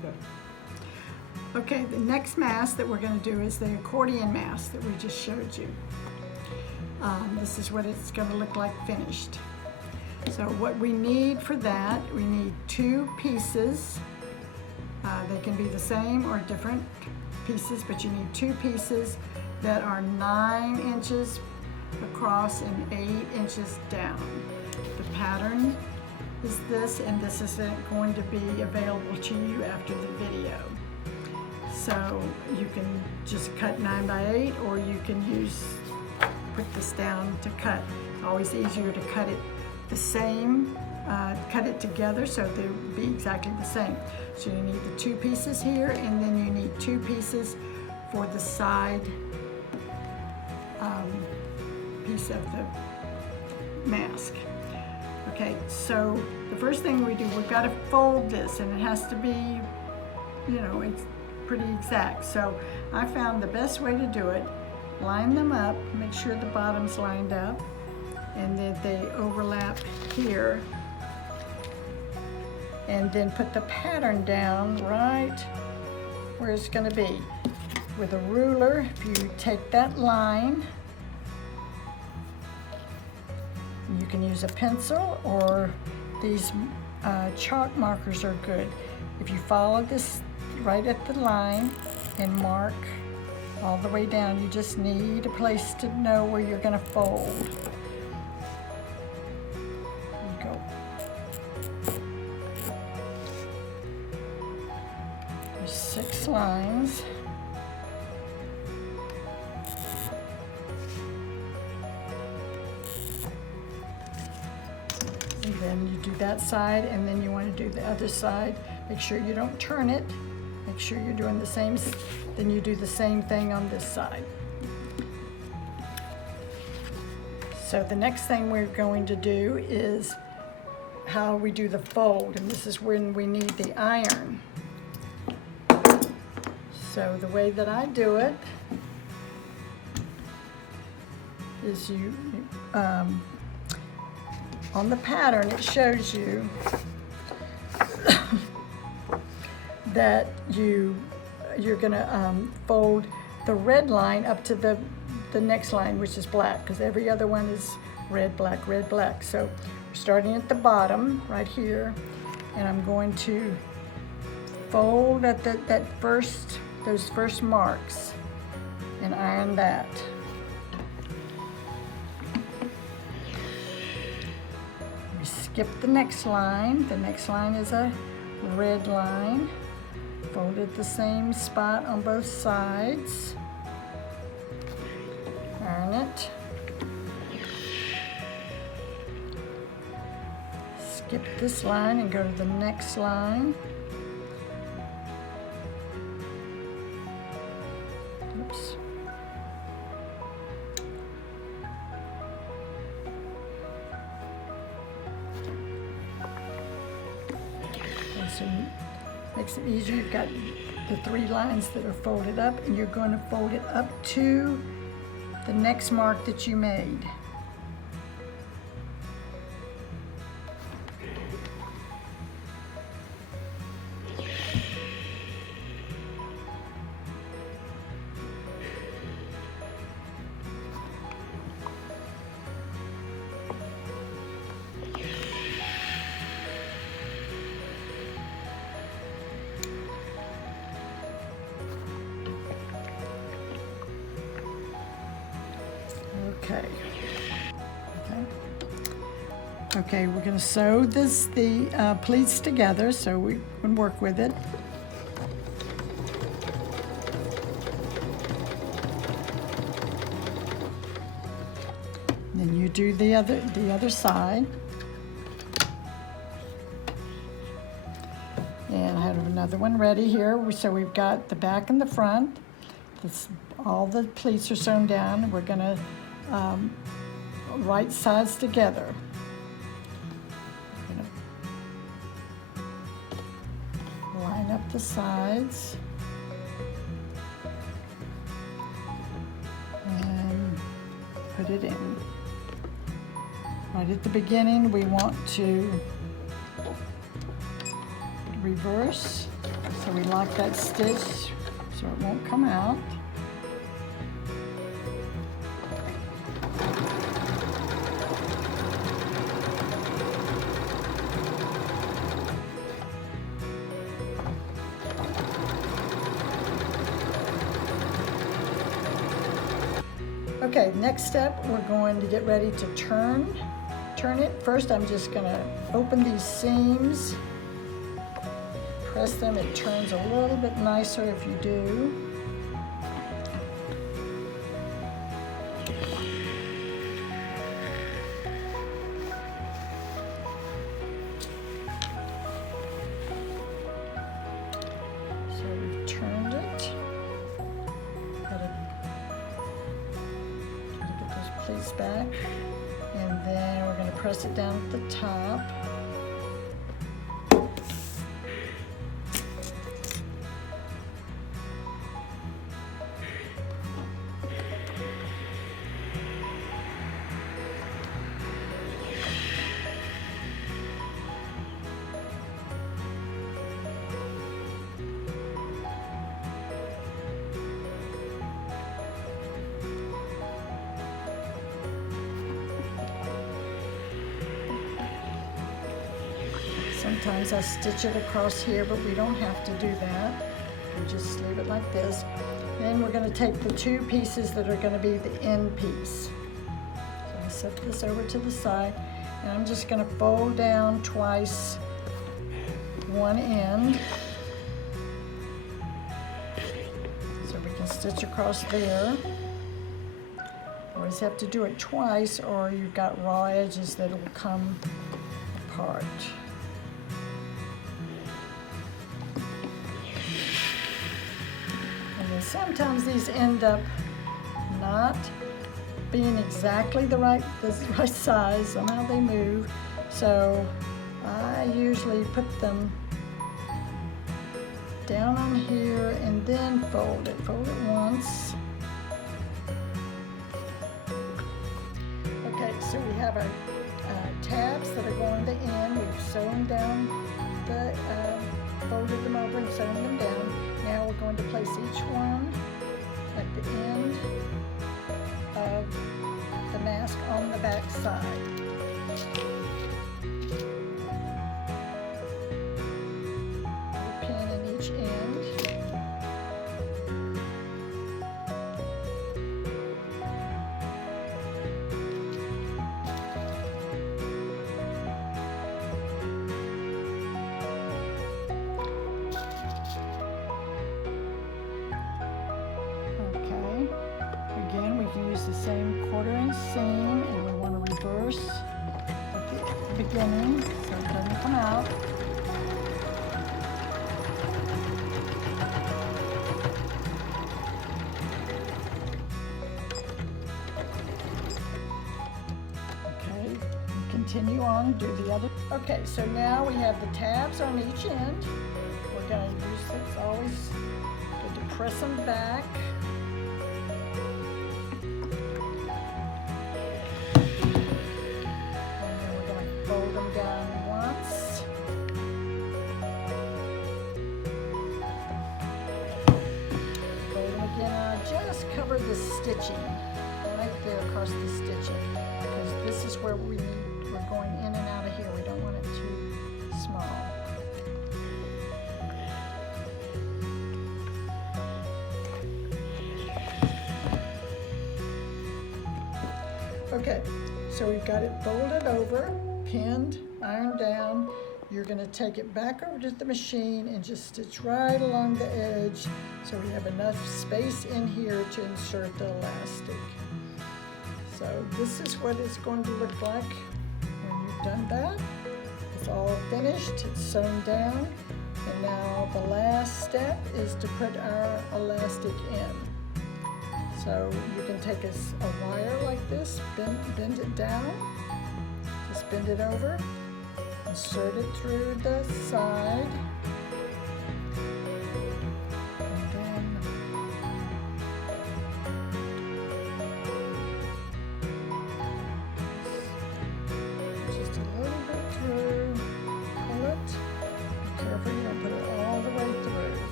Good. Okay, the next mask that we're going to do is the accordion mask that we just showed you. This is what it's going to look like finished. So what we need for that, we need 2 pieces. They can be the same or different pieces, but you need 2 pieces that are 9 inches across and 8 inches down. The pattern is this, and this isn't going to be available to you after the video. So you can just cut 9 by 8, or you can put this down to cut. It's always easier to cut it the same, cut it together so they'll be exactly the same. So you need the 2 pieces here, and then you need 2 pieces for the side piece of the mask. Okay, so the first thing we do, we've got to fold this, and it has to be, it's pretty exact. So I found the best way to do it: line them up, make sure the bottom's lined up, and then they overlap here, and then put the pattern down right where it's going to be. With a ruler, if you take that line, you can use a pencil, or these chalk markers are good. If you follow this right at the line and mark all the way down, you just need a place to know where you're going to fold. There you go. There's 6 lines. And then you do that side, and then you want to do the other side. Make sure you don't turn it. Make sure you're doing the same, then you do the same thing on this side. So the next thing we're going to do is how we do the fold, and this is when we need the iron. So the way that I do it is on the pattern, it shows you that you're gonna fold the red line up to the next line, which is black, because every other one is red, black, red, black. So we're starting at the bottom right here, and I'm going to fold at those first marks and iron that. We skip the next line. The next line is a red line. Fold at the same spot on both sides. Iron it. Skip this line and go to the next line. Oops. And so makes it easier. You've got the 3 lines that are folded up, and you're going to fold it up to the next mark that you made. Okay, we're going to sew the pleats together so we can work with it. Then you do the other side. And I have another one ready here. So we've got the back and the front. All the pleats are sewn down. We're going to right sides together. Line up the sides and put it in. Right at the beginning, we want to reverse So we lock that stitch so it won't come out. Okay, next step, we're going to get ready to turn it. First, I'm just gonna open these seams, press them. It turns a little bit nicer if you do. So we've turned it. Gotta get those pleats back. And then we're going to press it down at the top. Sometimes I stitch it across here, but we don't have to do that. We just leave it like this. Then we're going to take the two pieces that are going to be the end piece. So I set this over to the side, and I'm just going to fold down twice one end. So we can stitch across there. Always have to do it twice, or you've got raw edges that will come apart. Sometimes these end up not being exactly the right size. Somehow they move. So I usually put them down on here and then fold it. Fold it once. Okay, so we have our tabs that are going to the end. We've sewn down folded them over and sewn them down. Now we're going to place each one at the end of the mask on the back side. Put a pin in each end. Use the same 1/4" seam, and we want to reverse at the beginning so it doesn't come out. Okay, continue on, do the other. Okay, so now we have the tabs on each end. We're going to use this, always good to press them back. Down once. Fold them again. I just cover the stitching right there across the stitching, because this is where we're going in and out of here. We don't want it too small. Okay, so we've got it folded over, pinned, ironed down. You're going to take it back over to the machine and just stitch right along the edge so we have enough space in here to insert the elastic. So this is what it's going to look like when you've done that. It's all finished, it's sewn down, and now the last step is to put our elastic in. So you can take a wire like this, bend it down, just bend it over, insert it through the side, and then just a little bit through, pull it. Be careful you don't put it all the way through.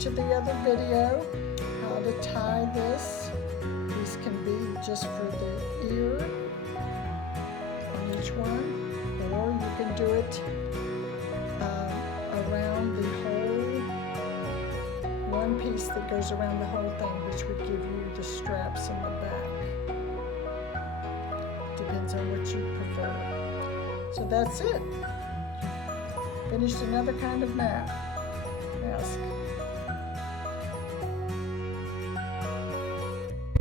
to the other video how to tie this. These can be just for the ear on each one, or you can do it around the whole, one piece that goes around the whole thing, which would give you the straps in the back. Depends on what you prefer. So that's it. Finished another kind of mask.